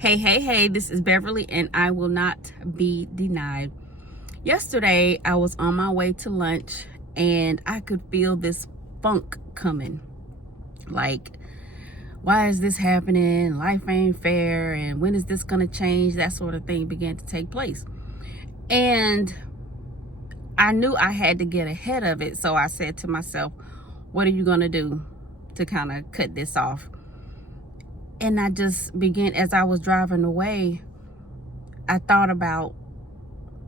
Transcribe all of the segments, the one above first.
Hey, this is Beverly, and I will not be denied. Yesterday, I was on my way to lunch, and I could feel this funk coming. Like, why is this happening? Life ain't fair, and when is this going to change? That sort of thing began to take place. And I knew I had to get ahead of it, so I said to myself, what are you going to do to kind of cut this off? And I just began, as I was driving away, I thought about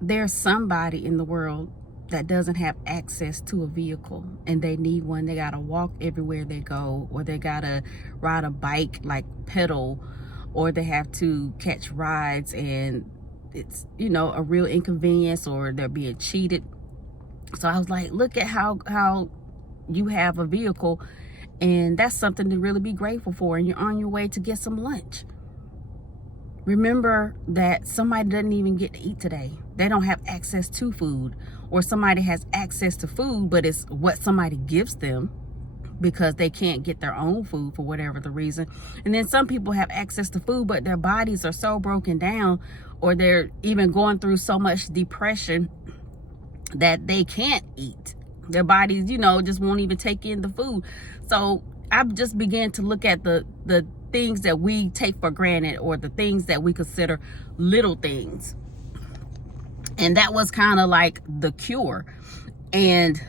there's somebody in the world that doesn't have access to a vehicle and they need one. They got to walk everywhere they go, or they got to ride a bike, like pedal, or they have to catch rides and it's, a real inconvenience, or they're being cheated. So I was like, look at how you have a vehicle, and that's something to really be grateful for, and you're on your way to get some lunch. Remember that somebody doesn't even get to eat today. They don't have access to food, or somebody has access to food, but it's what somebody gives them because they can't get their own food for whatever the reason. And then some people have access to food, but their bodies are so broken down, or they're even going through so much depression that they can't eat. Their bodies, just won't even take in the food. So I just began to look at the things that we take for granted, or the things that we consider little things. And that was kind of like the cure. And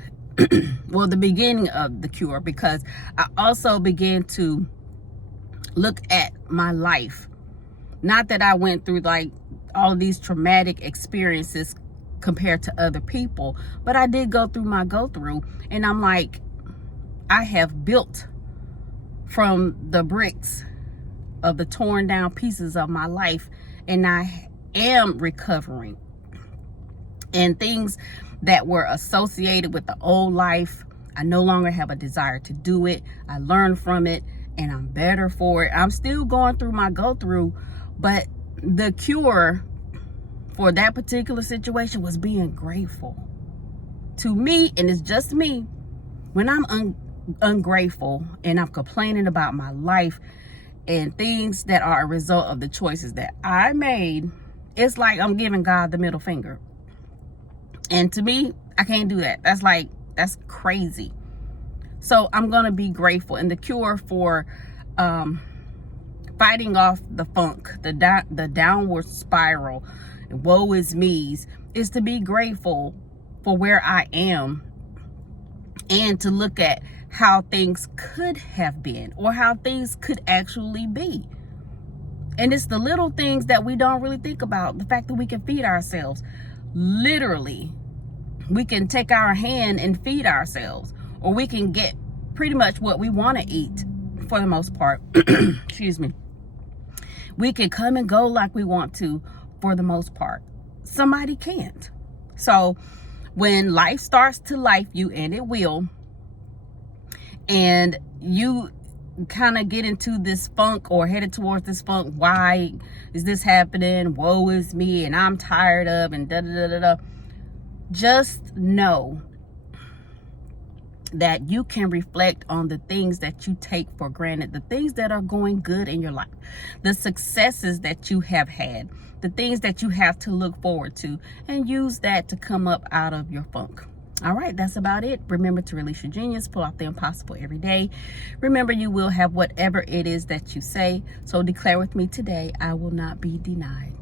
well, the beginning of the cure, because I also began to look at my life. Not that I went through like all of these traumatic experiences compared to other people, but I did go through my go-through, and I'm like, I have built from the bricks of the torn down pieces of my life, and I am recovering. And things that were associated with the old life, I no longer have a desire to do it. I learned from it, and I'm better for it. I'm still going through my go-through, but the cure for that particular situation was being grateful. To me, and it's just me, when I'm ungrateful and I'm complaining about my life and things that are a result of the choices that I made, it's like I'm giving God the middle finger. And to me, I can't do that. That's crazy. So I'm going to be grateful. And the cure for fighting off the funk, the downward spiral, woe is me's, is to be grateful for where I am, and to look at how things could have been, or how things could actually be. And it's the little things that we don't really think about. The fact that we can feed ourselves. Literally, we can take our hand and feed ourselves, or we can get pretty much what we want to eat for the most part. Excuse me. We can come and go like we want to for the most part. Somebody can't. So when life starts to life you, and it will, and you kind of get into this funk, or headed towards this funk, why is this happening? Woe is me, and I'm tired of, and da-da-da-da-da. Just know that you can reflect on the things that you take for granted, the things that are going good in your life, the successes that you have had, the things that you have to look forward to, and use that to come up out of your funk. All right, that's about it. Remember to release your genius, pull out the impossible every day. Remember, you will have whatever it is that you say. So declare with me today, I will not be denied.